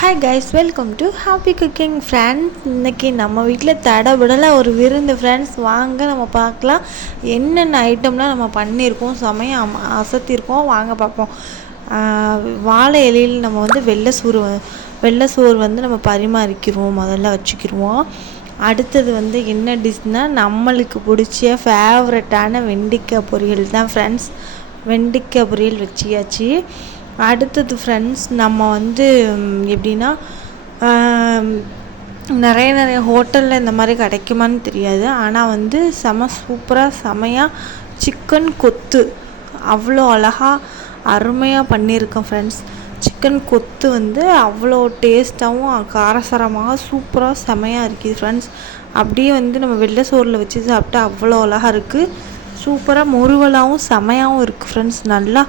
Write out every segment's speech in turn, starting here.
Hi guys, welcome to happy cooking friends. இன்றைக்கி நம்ம வீட்டில் தடபுடலாக ஒரு விருந்து ஃப்ரெண்ட்ஸ். வாங்க நம்ம பார்க்கலாம் என்னென்ன ஐட்டம்லாம் நம்ம பண்ணியிருக்கோம், சமயம் அசத்தியிருக்கோம். வாங்க பார்ப்போம். வாழை இலையில் நம்ம வந்து வெள்ளை சோறு வந்து நம்ம பரிமாறிக்கிறோம், முதல்ல வச்சுக்கிடுவோம். அடுத்தது வந்து என்ன டிஷ்னால் நம்மளுக்கு பிடிச்ச ஃபேவரட்டான வெண்டைக்காய் பொரியல் தான் ஃப்ரெண்ட்ஸ். வெண்டைக்காய் பொரியல் வச்சியாச்சு. அடுத்தது ஃப்ரெண்ட்ஸ், நம்ம வந்து எப்படின்னா நிறைய ஹோட்டலில் இந்த மாதிரி கிடைக்குமான்னு தெரியாது, ஆனால் வந்து செமையாக சிக்கன் கொத்து அவ்வளோ அழகாக அருமையாக பண்ணியிருக்கேன் ஃப்ரெண்ட்ஸ். சிக்கன் கொத்து வந்து அவ்வளோ டேஸ்ட்டாகவும் காரசாரமாக சூப்பராக செமையாக இருக்குது ஃப்ரெண்ட்ஸ். அப்படியே வந்து நம்ம வெள்ளை சோறில் வச்சு சாப்பிட்டா அவ்வளோ அழகாக இருக்குது. சூப்பராக முறுவலாகவும் செமையாகவும் இருக்குது ஃப்ரெண்ட்ஸ். நல்லா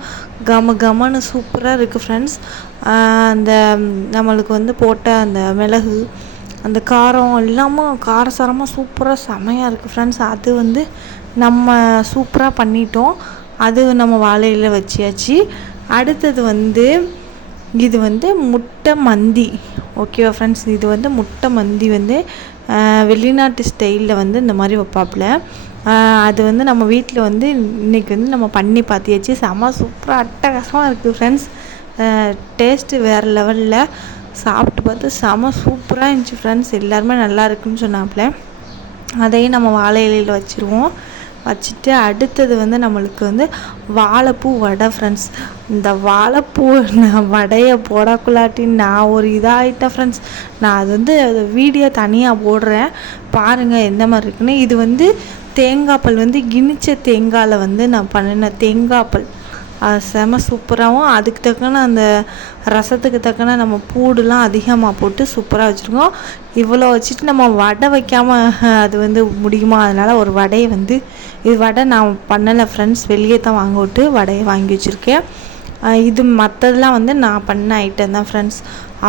கமன்னு சூப்பராக இருக்குது ஃப்ரெண்ட்ஸ். அந்த நம்மளுக்கு வந்து போட்ட அந்த மிளகு, அந்த காரம் எல்லாமும் காரசாரமாக சூப்பராக செமையாக இருக்குது ஃப்ரெண்ட்ஸ். அது வந்து நம்ம சூப்பராக பண்ணிட்டோம். அது நம்ம வாழையில் வச்சியாச்சு. அடுத்தது வந்து இது வந்து முட்டை மந்தி. ஓகேவா ஃப்ரெண்ட்ஸ், இது வந்து முட்டை மந்தி வந்து வெளிநாட்டு ஸ்டைலில் வந்து இந்த மாதிரி வைப்பாப்புல. அது வந்து நம்ம வீட்டில் வந்து இன்றைக்கி வந்து நம்ம பண்ணி பார்த்தியாச்சு. சூப்பராக அட்டகாசமாக இருக்குது ஃப்ரெண்ட்ஸ். டேஸ்ட்டு வேறு லெவலில். சாப்பிட்டு பார்த்து சூப்பராக இருந்துச்சு ஃப்ரெண்ட்ஸ். எல்லாருமே நல்லா இருக்குன்னு சொன்னாப்புல. அதையும் நம்ம வாழை இலையில் வச்சுட்டு அடுத்தது வந்து நம்மளுக்கு வந்து வாழைப்பூ வடை ஃப்ரெண்ட்ஸ். இந்த வாழைப்பூ வடையை போடக்குள்ளாட்டி நான் ஒரு இதாகிட்டேன் ஃப்ரெண்ட்ஸ். நான் அது வந்து வீடியோ தனியாக போடுறேன், பாருங்கள் எந்த மாதிரி இருக்குன்னு. இது வந்து தேங்காய்பால் வந்து இனிச்ச தேங்காயில் வந்து நான் பண்ணின தேங்காய்பால் சூப்பராகவும், அதுக்கு தக்கன அந்த ரசத்துக்கு தக்கன நம்ம பூடுலாம் அதிகமாக போட்டு சூப்பராக வச்சுருக்கோம். இவ்வளோ வச்சுட்டு நம்ம வடை வைக்காமல் அது வந்து முடியுமா? அதனால் ஒரு வடையை வந்து இது வடை நான் பண்ணலை ஃப்ரெண்ட்ஸ், வெளியே தான் விட்டு வடையை வாங்கி வச்சுருக்கேன். இது மற்றதெல்லாம் வந்து நான் பண்ண ஐட்டம் தான் ஃப்ரெண்ட்ஸ்.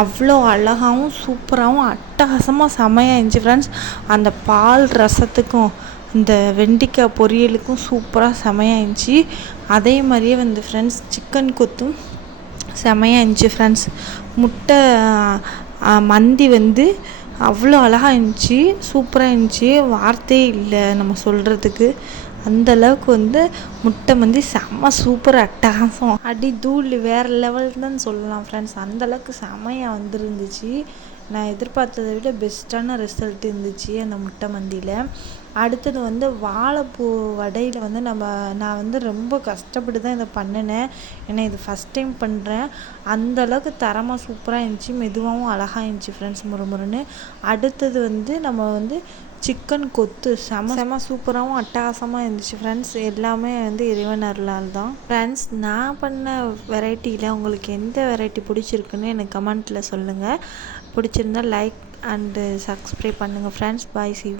அவ்வளோ அழகாகவும் சூப்பராகவும் அட்டகாசமாக செமையாக இருந்துச்சு ஃப்ரெண்ட்ஸ். அந்த பால் ரசத்துக்கும் இந்த வெண்டைக்காய் பொரியலுக்கும் சூப்பராக செமையாக இருந்துச்சு. அதே மாதிரியே வந்து ஃப்ரெண்ட்ஸ் சிக்கன் கொத்தும் செமையாக இருந்துச்சு ஃப்ரெண்ட்ஸ். முட்டை மந்தி வந்து அவ்வளோ அழகாக இருந்துச்சு, சூப்பராக இருந்துச்சு. வார்த்தையே இல்லை நம்ம சொல்கிறதுக்கு. அந்தளவுக்கு வந்து முட்டை மந்தி சூப்பர் அட்டகாசம், அடி தூள் வேறு லெவல் தான் சொல்லலாம் ஃப்ரெண்ட்ஸ். அந்தளவுக்கு செமையாக வந்துருந்துச்சு. நான் எதிர்பார்த்ததை விட பெஸ்ட்டான ரிசல்ட் இருந்துச்சு அந்த முட்டை மந்தியில். அடுத்தது வந்து வாழைப்பூ வடையில் வந்து நான் வந்து ரொம்ப கஷ்டப்பட்டு தான் இதை பண்ணினேன், ஏன்னா இது ஃபஸ்ட் டைம் பண்ணுறேன். அந்தளவுக்கு தரமாக சூப்பராக இருந்துச்சு, மெதுவாகவும் அழகாக இருந்துச்சு ஃப்ரெண்ட்ஸ், முறுமுறுன்னு. அடுத்தது வந்து நம்ம வந்து சிக்கன் கொத்து செம சூப்பராகவும் அட்டகாசமாக இருந்துச்சு ஃப்ரெண்ட்ஸ். எல்லாமே வந்து இறைவன் அருளால் தான் ஃப்ரெண்ட்ஸ். நான் பண்ண வெரைட்டியில் உங்களுக்கு எந்த வெரைட்டி பிடிச்சிருக்குன்னு எனக்கு கமெண்ட்டில் சொல்லுங்கள். பிடிச்சிருந்தா லைக் அண்டு சப்ஸ்கிரைப் பண்ணுங்கள் ஃப்ரெண்ட்ஸ். Bye, C you.